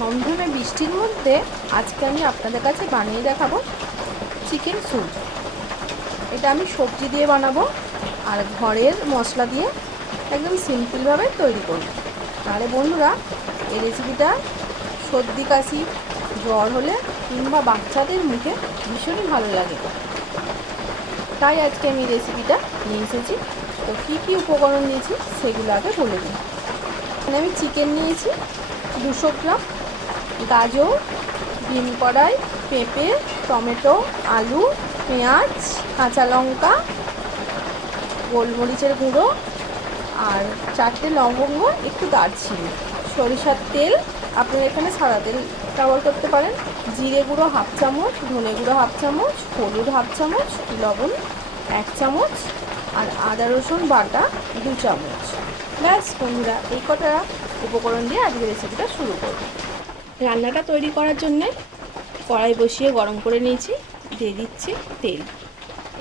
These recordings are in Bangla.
ঝমঝমে বৃষ্টির মধ্যে আজকে আমি আপনাদের কাছে বানিয়ে দেখাবো চিকেন স্যুপ। এটা আমি সবজি দিয়ে বানাবো আর ঘরের মশলা দিয়ে একদম সিম্পলভাবে তৈরি করব। তাহলে বন্ধুরা, এই রেসিপিটা সর্দি কাশি জ্বর হলে কিংবা বাচ্চাদের মুখে ভীষণই ভালো লাগে, তাই আজকে আমি রেসিপিটা নিয়ে এসেছি। তো কী কী উপকরণ নিয়েছি সেগুলো আগে বলে দিই। এখানে আমি চিকেন নিয়েছি 200 গ্রাম, গাজর, ডিম কড়াই, পেঁপে, টমেটো, আলু, পেঁয়াজ, কাঁচা লঙ্কা, গোলমরিচের গুঁড়ো আর 4টে লবঙ্গ, একটু দারচিনি, সরিষার তেল, আপনারা এখানে সাদা তেল ব্যবহার করতে পারেন, জিরে গুঁড়ো 1/2 চামচ, ধনে গুঁড়ো 1/2 চামচ, হলুদ 1/2 চামচ, লবণ 1 চামচ আর আদা রসুন বাটা 2 চামচ। ব্যাস বন্ধুরা, এই কটা উপকরণ দিয়ে আজকে রেসিপিটা শুরু করব। রান্নাটা তৈরি করার জন্যে কড়াই বসিয়ে গরম করে নিয়েছি, দিয়ে দিচ্ছি তেল।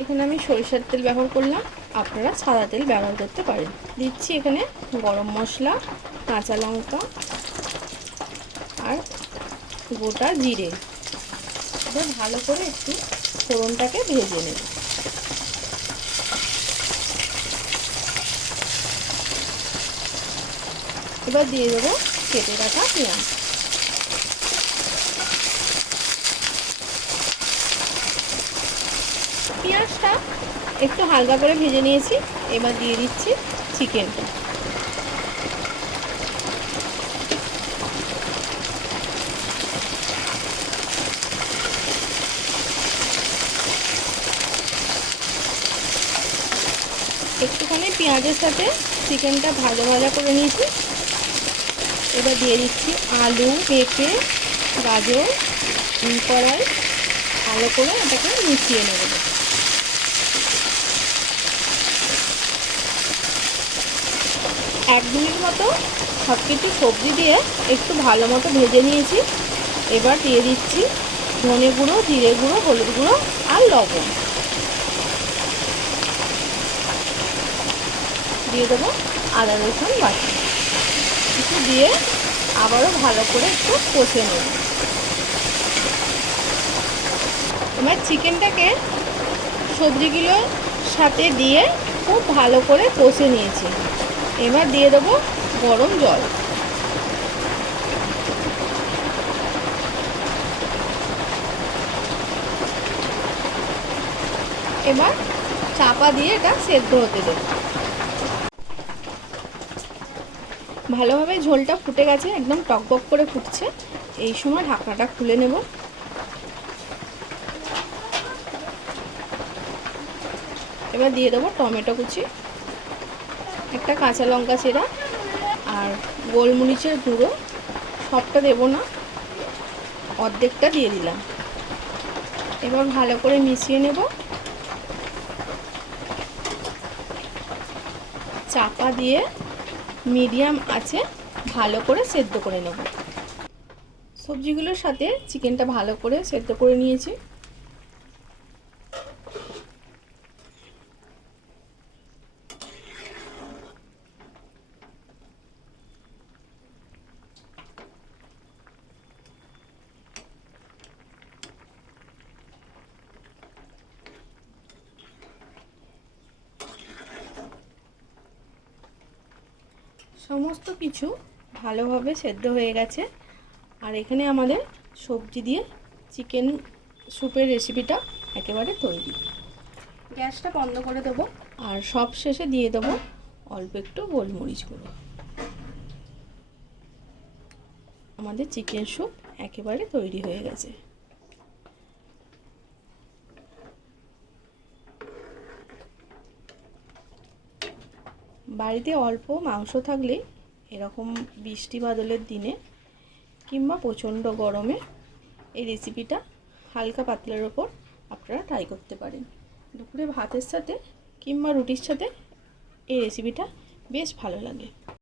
এখানে আমি সরিষার তেল ব্যবহার করলাম, আপনারা সাদা তেল ব্যবহার করতে পারেন। দিচ্ছি এখানে গরম মশলা, কাঁচা লঙ্কা আর গোটা জিরে। এবার ভালো করে একটু ফোড়নটাকে ভেজে নেব। এবার দিয়ে দেবো কেটে রাখা পেঁয়াজ। পেঁয়াজটা একটু হালকা করে ভেজে নিয়েছি, এবার দিয়ে দিচ্ছি চিকেনটা। একটুখানি পেঁয়াজের সাথে চিকেনটা ভাজা ভাজা করে নিয়েছি। এবার দিয়ে দিচ্ছি আলু, পেঁপে, গাজর, ডিম কড়াই, ভালো করে এটাকে মিশিয়ে নেব। 1 মিনিট মতো সব কিছু সবজি দিয়ে একটু ভালো মতো ভেজে নিয়েছি। এবার দিয়ে দিচ্ছি ধনে গুঁড়ো, জিরে গুঁড়ো, হলুদ গুঁড়ো আর লবণ। দিয়ে দেবো আদা রসুন বাটা, কিছু দিয়ে আবারও ভালো করে একটু কষে নেব। এবার চিকেনটাকে সবজিগুলোর সাথে দিয়ে খুব ভালো করে কষে নিয়েছি। এবার দিয়ে দেবো গরম জল। এবার চাপা দিয়ে এটা সেদ্ধ হতে দেব। ভালোভাবে ঝোলটা ফুটে গেছে, একদম টকবক করে ফুটছে। এই সময় ঢাকনাটা খুলে নেব। এবার দিয়ে দেবো টমেটো কুচি, একটা কাঁচা লঙ্কা চেরা আর গোলমরিচের গুঁড়ো। সবটা দেবো না, অর্ধেকটা দিয়ে দিলাম। এবার ভালো করে মিশিয়ে নেব। চাপা দিয়ে মিডিয়াম আঁচে ভালো করে সেদ্ধ করে নেব। সবজিগুলোর সাথে চিকেনটা ভালো করে সেদ্ধ করে নিয়েছি। সমস্ত কিছু ভালোভাবে সেদ্ধ হয়ে গেছে, আর এখানে আমাদের সবজি দিয়ে চিকেন স্যুপের রেসিপিটা একেবারে তৈরি। গ্যাসটা বন্ধ করে দেবো আর সব শেষে দিয়ে দেবো অল্প একটু গোলমরিচ গুঁড়ো। আমাদের চিকেন স্যুপ একেবারে তৈরি হয়ে গেছে। বাড়িতে অল্প মাংস থাকলে এরকম বৃষ্টি বাদলের দিনে কিংবা প্রচণ্ড গরমে এই রেসিপিটা হালকা পাতলার ওপর আপনারা ট্রাই করতে পারেন। দুপুরে ভাতের সাথে কিংবা রুটির সাথে এই রেসিপিটা বেশ ভালো লাগে।